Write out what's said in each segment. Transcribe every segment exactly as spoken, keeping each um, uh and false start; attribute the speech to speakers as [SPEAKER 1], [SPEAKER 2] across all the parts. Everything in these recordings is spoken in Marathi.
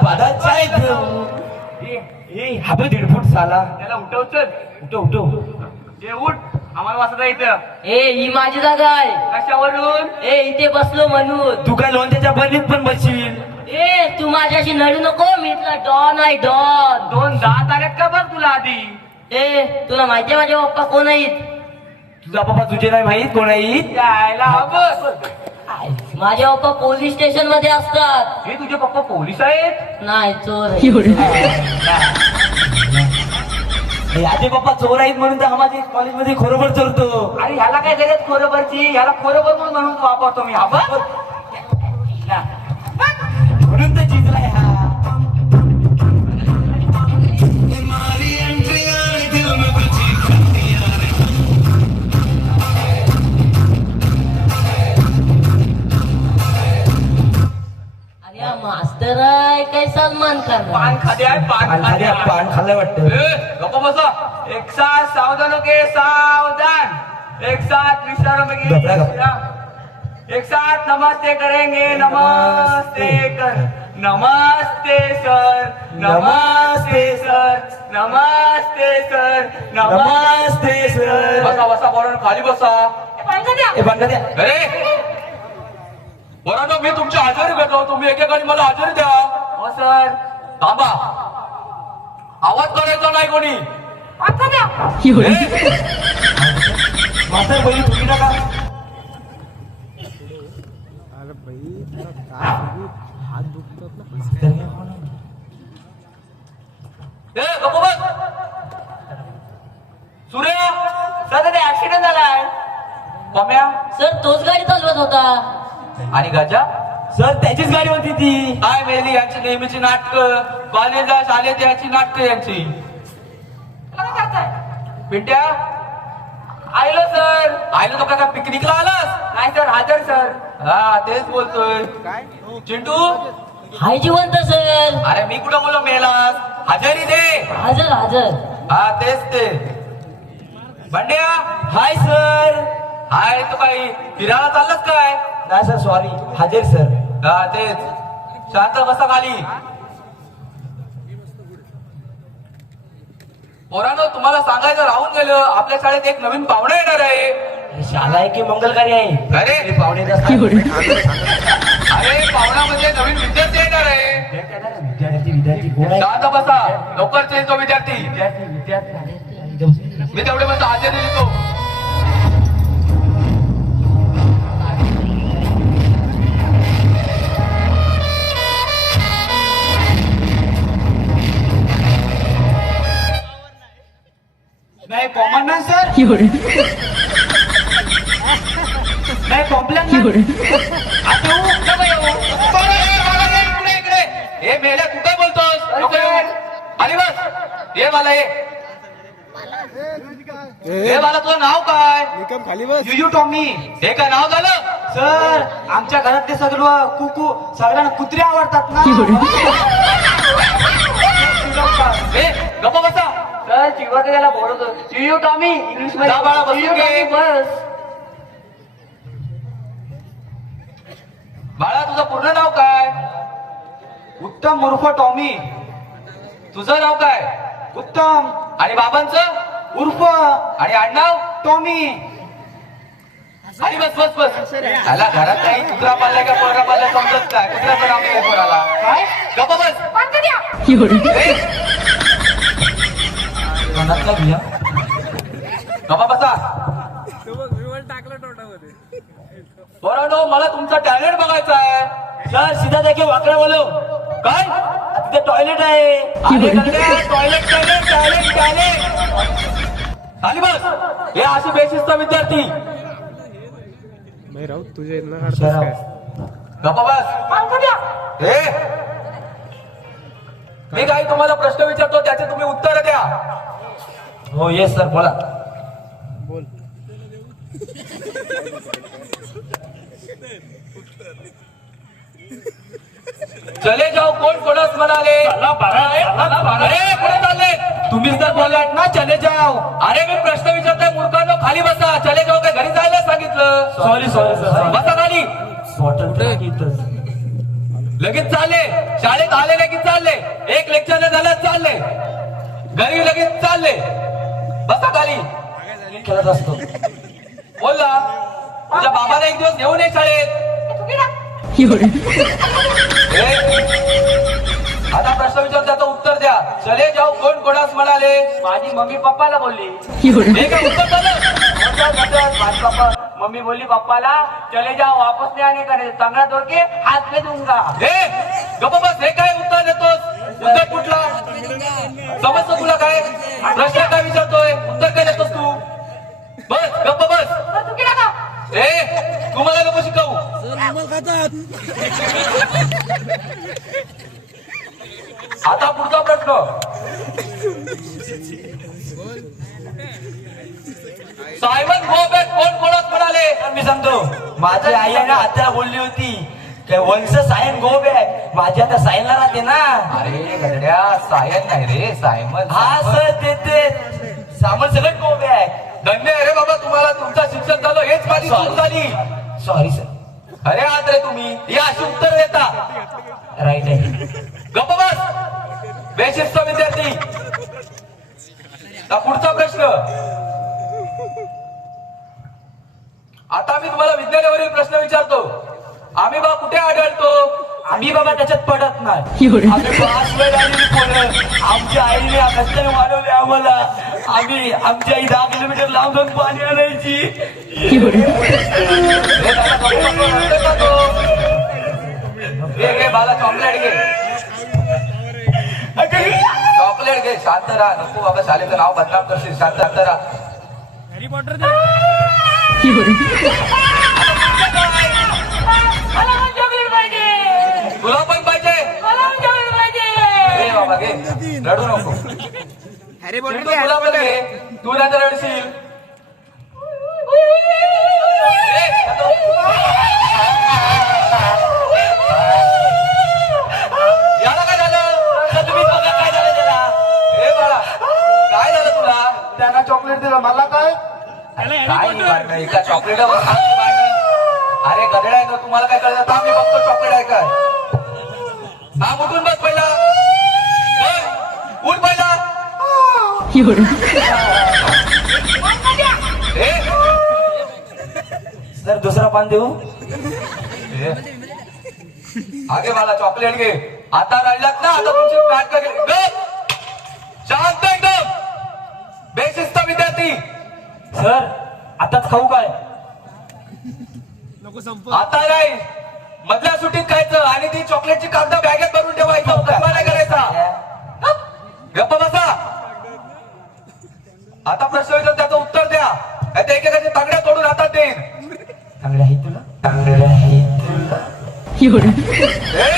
[SPEAKER 1] पादात चाय घेऊ. ए हा बघ दीड फूट साला.
[SPEAKER 2] त्याला उठव चल.
[SPEAKER 1] उठव उठव.
[SPEAKER 2] जे उठ आम्हाला वाचता इथं.
[SPEAKER 3] ए ही माझी जागा आहे.
[SPEAKER 2] कशावरून?
[SPEAKER 3] ए इथे बसलो म्हणून.
[SPEAKER 1] तू काय लोणच्याच्या बरणीत पण बसशील.
[SPEAKER 3] ए तू माझ्याशी नडू नको. मी तुला डॉन आहे डॉन.
[SPEAKER 2] दोन दात आल्यात का बघ तुला आधी.
[SPEAKER 3] ए तुला माहितीये माझे पप्पा कोण आहेत?
[SPEAKER 1] तुझा पप्पा तुझे नाही माहित कोण आहे?
[SPEAKER 2] जायला हवं.
[SPEAKER 3] माझे पप्पा पोलीस स्टेशन मध्ये असतात.
[SPEAKER 2] हे तुझे पप्पा पोलीस आहेत?
[SPEAKER 3] नाही चोर आहे.
[SPEAKER 1] याचे पप्पा चोर आहेत म्हणून तर आम्हाला कॉलेजमध्ये खोरोबर चोरतो.
[SPEAKER 2] अरे ह्याला काय गरज खोरोबरची. ह्याला खोरोबर म्हणून म्हणून वापरतो मी. हा बघ
[SPEAKER 1] म्हणून तर जिंकलाय हा.
[SPEAKER 3] अरे हा मास्तर आहे काय सलमान खान?
[SPEAKER 2] पान खाते आहे. पान
[SPEAKER 1] पान
[SPEAKER 2] खाते
[SPEAKER 1] खाल्ल्या-
[SPEAKER 2] आहे.
[SPEAKER 1] पान खाल्लं वाटतं.
[SPEAKER 2] ए, गप्पा बसा. एक साथ सावधान हो के सावधान. एक साथ विचारों में गिर-
[SPEAKER 1] गप्पा, गप्पा.
[SPEAKER 2] एक साथ नमस्ते करेंगे. नमस्ते कर. नमस्ते सर. नमस्ते सर. नमस्ते सर.
[SPEAKER 1] नमस्ते सर.
[SPEAKER 2] बसा बसा बोला खाली बसा.
[SPEAKER 1] ए पान द्या.
[SPEAKER 2] अरे बरं मी तुमची हजेरी घेतो. तुम्ही एकेकाने मला हजेरी द्या. हो सर. थांबा. आवाज करायचा नाही कोणी. ए,
[SPEAKER 1] मास्तर पहिली तुम्ही टाका.
[SPEAKER 2] ए, गप्प बस. सूर्या सर ते ऍक्सिडेंट झालाय. पम्या
[SPEAKER 3] सर तोच गाडी चालवत होता.
[SPEAKER 2] आणि गजा
[SPEAKER 1] सर त्याचीच गाडी होती ती.
[SPEAKER 2] काय मेली यांची नेहमीची नाटकं. कॉलेजला शाळेत यांची नाटकं यांची. पिंट्या आयलो सर. आयलो तो काय पिकनिकला आलास? नाही सर हजर सर. हा तेच बोलतोय. चिंटू
[SPEAKER 3] हाय जिवंत सर.
[SPEAKER 2] अरे मी कुठं बोलो मेलास. हजेरी दे.
[SPEAKER 3] हजर हजर.
[SPEAKER 2] हा तेच ते. बंड्या
[SPEAKER 1] हाय सर.
[SPEAKER 2] हाय तू काही फिरायला चाललास काय?
[SPEAKER 1] नाही सर सॉरी. हाजीर सर.
[SPEAKER 2] हा तेच. शांत बसा खाली. पोरांनो तुम्हाला सांगायचं राहून गेलं. आपल्या शाळेत एक नवीन पाहुणा येणार आहे.
[SPEAKER 1] हे शाला आहे की मंगलकारी आहे?
[SPEAKER 2] अरे
[SPEAKER 1] हे पाहुणे नसतात.
[SPEAKER 2] अरे पाहुणा म्हणजे नवीन विद्यार्थी येणार आहे.
[SPEAKER 1] विद्यार्थी विद्यार्थी कोण आहे?
[SPEAKER 2] शांत बसा. लवकर चेंज तो विद्यार्थी.
[SPEAKER 1] विद्यार्थी विद्यार्थी
[SPEAKER 2] मी तेवढे म्हणतो हजेरी लिहितो.
[SPEAKER 1] नाही कॉमन मॅन सर. नाही कॉम्प्लेन
[SPEAKER 2] आता येऊ, नको येऊ. बरं, ए, मला ये, इकडे, इकडे. ए मेल्या तू काय बोलतोस? नको येऊ. खाली बस. ये मला ये. हे मला तुझं नाव काय?
[SPEAKER 4] खाली बस.
[SPEAKER 1] युयू टॉमी.
[SPEAKER 2] हे काय नाव झालं?
[SPEAKER 1] सर आमच्या घरातले सगळं कुकू सगळ्यांना कुत्रे आवडतात ना.
[SPEAKER 2] ए गप्प बसा.
[SPEAKER 3] सर चिवट त्याला बोलवतो. चिव टॉमी इंग्लिश मध्ये.
[SPEAKER 2] जा बाळा, बसून
[SPEAKER 3] चिव
[SPEAKER 2] घे.
[SPEAKER 3] टॉमी, बस.
[SPEAKER 2] बाळा तुझं पूर्ण नाव काय?
[SPEAKER 1] उत्तम उर्फ टॉमी.
[SPEAKER 2] तुझं नाव काय?
[SPEAKER 1] उत्तम
[SPEAKER 2] आणि बाबांचं?
[SPEAKER 1] उर्फ
[SPEAKER 2] आणि आडनाव?
[SPEAKER 1] टॉमी.
[SPEAKER 2] आणि बस बस बस. त्याला घरात काही कुत्रा पाळलाय का पोरा पाळलाय समजत काय? कुत्र्याचं नाव नाही पोराला.
[SPEAKER 1] काय
[SPEAKER 2] गप्प बस. ए,
[SPEAKER 1] मनातला भिया.
[SPEAKER 2] गप्पा बसा.
[SPEAKER 4] टाकलं टोटामध्ये.
[SPEAKER 2] पोरांनो मला तुमचा टॅलेंट बघायचा आहे.
[SPEAKER 1] सर सीधा देखील वाकडा बोलो.
[SPEAKER 2] काय?
[SPEAKER 1] तिथे टॉयलेट आहे.
[SPEAKER 2] Toilet toilet talent talent. खाली बस. हे असे बेशिस्त विद्यार्थी.
[SPEAKER 4] भाई राऊत तुझ्या इथनं काढतोस काय?
[SPEAKER 2] गप्पा बस. ए मी काही तुम्हाला प्रश्न विचारतो त्याचे तुम्ही उत्तर द्या.
[SPEAKER 1] हो येस सर बोला.
[SPEAKER 4] बोल.
[SPEAKER 2] चले जाओ कोण कोणास म्हणाले? अरे पुढे चालले. तुम्हीच तर बोललात ना चले जाओ. अरे मी प्रश्न विचारतोय मूर्खांनो खाली बसा. चले जाओ काय घरी जायला सांगितलं?
[SPEAKER 1] Sorry sorry sir.
[SPEAKER 2] बसा खाली.
[SPEAKER 1] स्वातंत्र्य गीतच.
[SPEAKER 2] लगेच चालले. शाळेत आले लगेच चालले. घरी लगेच चालले. बसा खाली.
[SPEAKER 1] मी खेळत असतो.
[SPEAKER 2] बोलला तुझ्या बाबाला एक दिवस घेऊन ये शाळेत. ए, आता प्रश्न विचार त्याचं उत्तर द्या. चले जाऊ कोण कोणास म्हणाले?
[SPEAKER 1] माझी मम्मी पप्पाला बोलली.
[SPEAKER 2] हे काय उत्तर झालं?
[SPEAKER 1] मतलब- मतलब माझे पापा मम्मी बोलली पप्पाला चले जाओ वापस नहीं आने का नहीं तंगड़ा तोड़ के हाथ में दूंगा.
[SPEAKER 2] हे गप्प बस. हे काय उत्तर देतोस? उत्तर कुठला समजतं तुला? काय प्रश्न काय विचारतोय? उत्तर काय देतोस तू? बस गप्प बस. ए तू मला नको शिकवू. आता पुढचा प्रश्न. सायमन गोबेक कोण कोणास म्हणाले?
[SPEAKER 1] मी सांगतो माझी आई आहे ना आत्याला बोलली होती की वंश सायन गो बॅक. माझी आता सायनला राहते ना.
[SPEAKER 2] अरे गड्या सायन नाही रे सायमन.
[SPEAKER 1] हा सर ते ते सामान सगळं गो बॅक.
[SPEAKER 2] धन्य आहे रे बाबा तुम्हाला. तुमचं शिक्षण झालं हेच माझी चूक झाली.
[SPEAKER 1] Sorry sir.
[SPEAKER 2] अरे आत रे तुम्ही या अशी उत्तर देता.
[SPEAKER 1] राईट आहे.
[SPEAKER 2] गप्प बस. बेशिस्त विद्यार्थी. आता पुढचा प्रश्न. आता मी तुम्हाला विज्ञानावरील प्रश्न विचारतो. आम्ही बा कुठे आढळतो?
[SPEAKER 1] आम्ही बाबा त्याच्यात पडत नाही. आम्ही पाच वेळ आलेली पोरं. आमच्या आईने कष्टाने वाढवले आम्हाला. आम्ही आमची आई दहा किलोमीटर लांब जाऊन पाणी आणायची.
[SPEAKER 2] हे दादा गप्प बस, रडतोय का तो? घे घे बाला चॉकलेट घे. चॉकलेट घे. शांत राहा. नको बाबा शाळेचं नाव बदनाम करशील. शांत शांत राहा. तुला पण पाहिजे? घे बाबा घे. रडू नको. चिंटू, तुला पण घे. तू नाही तर रडशील. ए, याला काय झालं?
[SPEAKER 1] आता तुम्ही बघा काय झालं त्याला.
[SPEAKER 2] हे बाळा काय झालं तुला?
[SPEAKER 1] त्यांना चॉकलेट दिलं मला काय.
[SPEAKER 2] काय ही भांडणं? एका चॉकलेटवर आमची भांडणं. अरे गधडा आहे का? तुम्हाला काय कळलं? थांब मी बघतो चॉकलेट आहे काय. थांब उठून बस पहिला. बस, उठ पहिला. ए,
[SPEAKER 1] सर दुसरा पान देऊ.
[SPEAKER 2] ए. आगे मला चॉकलेट घे. आता रडलात ना आता तुमची नाटकं घे. गप. शांत एकदम. बेशिस्त विद्यार्थी.
[SPEAKER 1] सर आताच खाऊ काय.
[SPEAKER 2] आता नाही मधल्या सुट्टीत खायचं आणि ती चॉकलेटची कागद बॅगेत भरून ठेवायचं. उपमा नाही करायचा. गप्प बसा. आता प्रश्न विचार त्याचं उत्तर द्या. नाहीतर एकेकाच्या तांगड्या तोडून हातात देईन.
[SPEAKER 1] चांगलं आहे तुला. चांगलं आहे तुला.
[SPEAKER 2] ए!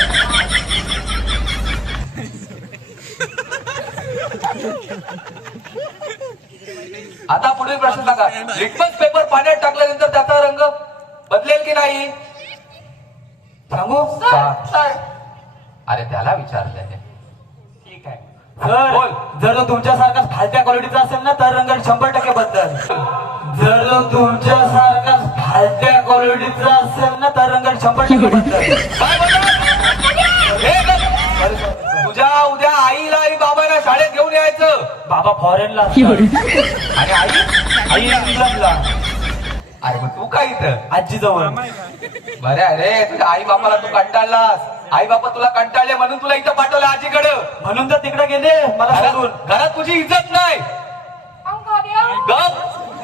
[SPEAKER 2] आता पुढील प्रश्न सांगा. लिटमस पेपर पाण्यात टाकल्यानंतर त्याचा रंग बदलेल की नाही?
[SPEAKER 1] सांगू.
[SPEAKER 2] सर. अरे त्याला विचारलंय.
[SPEAKER 1] ठीक आहे सर.
[SPEAKER 2] बोल.
[SPEAKER 1] जर तो तुमच्यासारखा फालत्या क्वालिटीचा असेल ना तर रंग शंभर टक्के बदल. जर तो तुमच्यासारखा फालत्या क्वालिटीचा असेल ना तर रंग शंभर टक्के बदल.
[SPEAKER 2] काय बोलला? हे बघ. तुझ्या उद्या आईला आणि बाबाला शाळेत घेऊन यायचं.
[SPEAKER 1] बाबा फॉरेनला
[SPEAKER 2] आणि आई
[SPEAKER 1] आई इंग्लंडला.
[SPEAKER 2] अरे मग तू काय इथं
[SPEAKER 1] आजी जवळ.
[SPEAKER 2] बरे अरे तुझ्या आई बापाला तू कंटाळलास. आई बापा तुला कंटाळले म्हणून तुला इथं पाठवलं आजीकडे.
[SPEAKER 1] म्हणून तर तिकडे गेले मला सोडून.
[SPEAKER 2] घरात घरात तुझी इज्जत नाही. गप.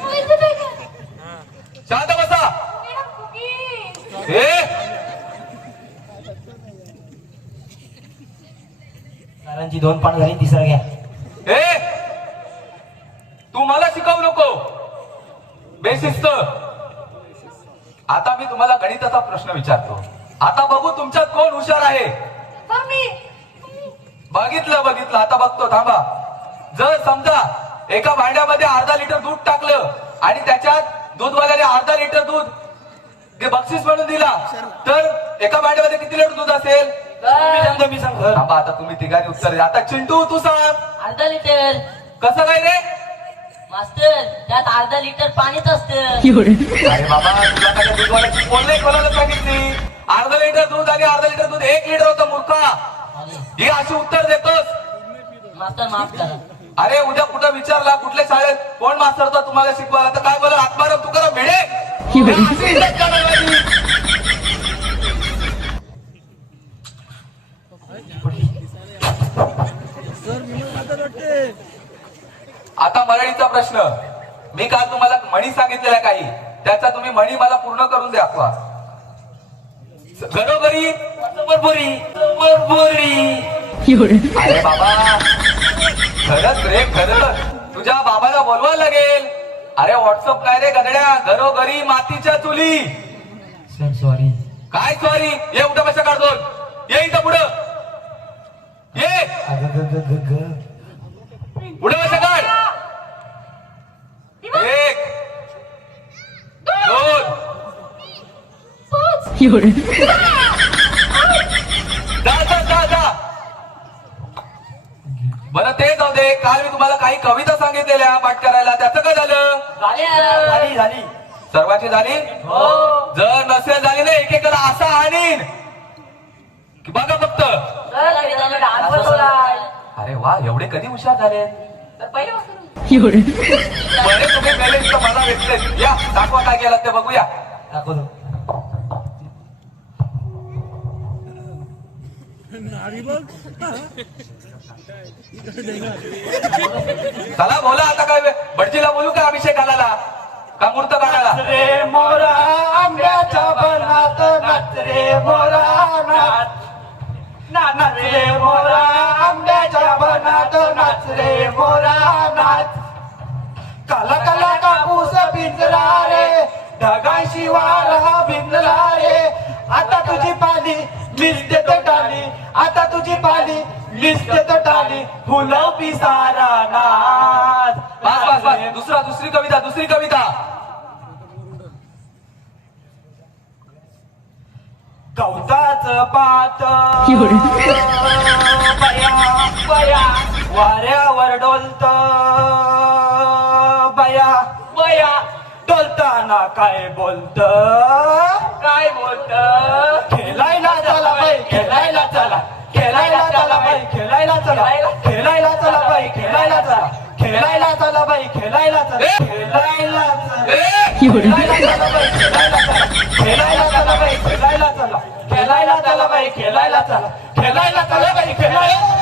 [SPEAKER 2] शांत बसा. हे
[SPEAKER 1] सरांची दोन पान झाली तिसरा घ्या.
[SPEAKER 2] हे तू मला शिकवू नको. बेशिस्त. आता मी तुम्हाला गणिताचा प्रश्न विचारतो. आता बघू तुमच्यात कोण हुशार आहे. बघितलं बघितलं आता बघतो. थांबा. जर समजा एका भांड्यामध्ये अर्धा लिटर दूध टाकलं आणि त्याच्यात दूधवाल्याने अर्धा लिटर दूध जे बक्षीस म्हणून दिला तर एका भांड्यामध्ये किती लिटर दूध असेल?
[SPEAKER 1] मी सांगतो मी सांगतो.
[SPEAKER 2] थांबा आता तुम्ही तिघांनी उत्तर द्या. आता चिंटू तू सांग.
[SPEAKER 3] अर्धा लिटर.
[SPEAKER 2] कसं काय रे?
[SPEAKER 3] मास्तर त्यात अर्धा लिटर पाणीच असतं.
[SPEAKER 2] अरे बाबा तुला काय त्या दूधवाल्याची बोलणे कोणाला सांगितली? अर्धा लिटर दूध आणि अर्धा लिटर दूध एक लिटर होतं मूर्खा. ही अशी उत्तर देतोस.
[SPEAKER 3] मास्तर माफ करा.
[SPEAKER 2] अरे उद्या कुठं विचारला कुठल्या शाळेत कोण मास्तर होता तुम्हाला शिकवायला तर काय बोला आत्माराम तुकाराम भिडे अशी इज्जत करायला लागली. आता मराठीचा प्रश्न मी काल तुम्हाला म्हणी सांगितलेल्या काही त्याचा तुम्ही म्हणी मला पूर्ण करून दाखवा. घरोघरी बरोबरी बरोबरी. अरे बाबा खरंच रे खरंच तुझ्या बाबाला बोलवायला लागेल. अरे व्हॉट्सअप नाही रे गदड्या घरोघरी मातीच्या चुली.
[SPEAKER 1] Sir sorry.
[SPEAKER 2] काय सॉरी ये उठा बशा काढतो ये इथं पुढं ये पुढे बशा काढ. एक दोन जा जा जा जा. बरं ते जाऊ दे काल मी तुम्हाला काही कविता सांगितलेल्या पाठ करायला त्याचं काय झालं.
[SPEAKER 1] झाली झाली.
[SPEAKER 2] सर्वांची झाली
[SPEAKER 1] हो.
[SPEAKER 2] जर नसेल झाली ना एकेकाला असा आणीन की बघा फक्त. अरे वा एवढे कधी हुशार झाले. बरे तुम्ही गेले तर मला भेटले. या दाखवा काय केलं ते बघूया.
[SPEAKER 1] दाखवतो.
[SPEAKER 2] चला बोला आता काय भटजीला बोलू का अभिषेक घालायला का मूर्त काढायला.
[SPEAKER 1] रे मोरा आंब्याच्या बनात नाच रे मोरा नाच. नाच रे मोरा आंब्याच्या बनात नाच रे मोरा नाच. काला काला कापूस भिजला रे ढगांशी वारा भिजला रे. आता तुझी पाली मीच देतो टाली. आता तुझी पाली मीच देतो टाली. फुलं पिसारा नाच.
[SPEAKER 2] बस बस बस दुसरा दुसरी कविता दुसरी कविता.
[SPEAKER 1] कवताच पात बया बया वाऱ्यावर डोलत बया बया डोलताना काय बोलत काय बोलत. खेळायला चला बाई खेळायला चला खेळायला चला बाई खेळायला चला खेळायला चला बाई खेळायला चला खेळायला चला बाई खेळायला चला खेळायला खेळायला चला बाई खेळायला चला खेळायला चला बाई खेळायला चला खेळायला चला बाई खेळायला.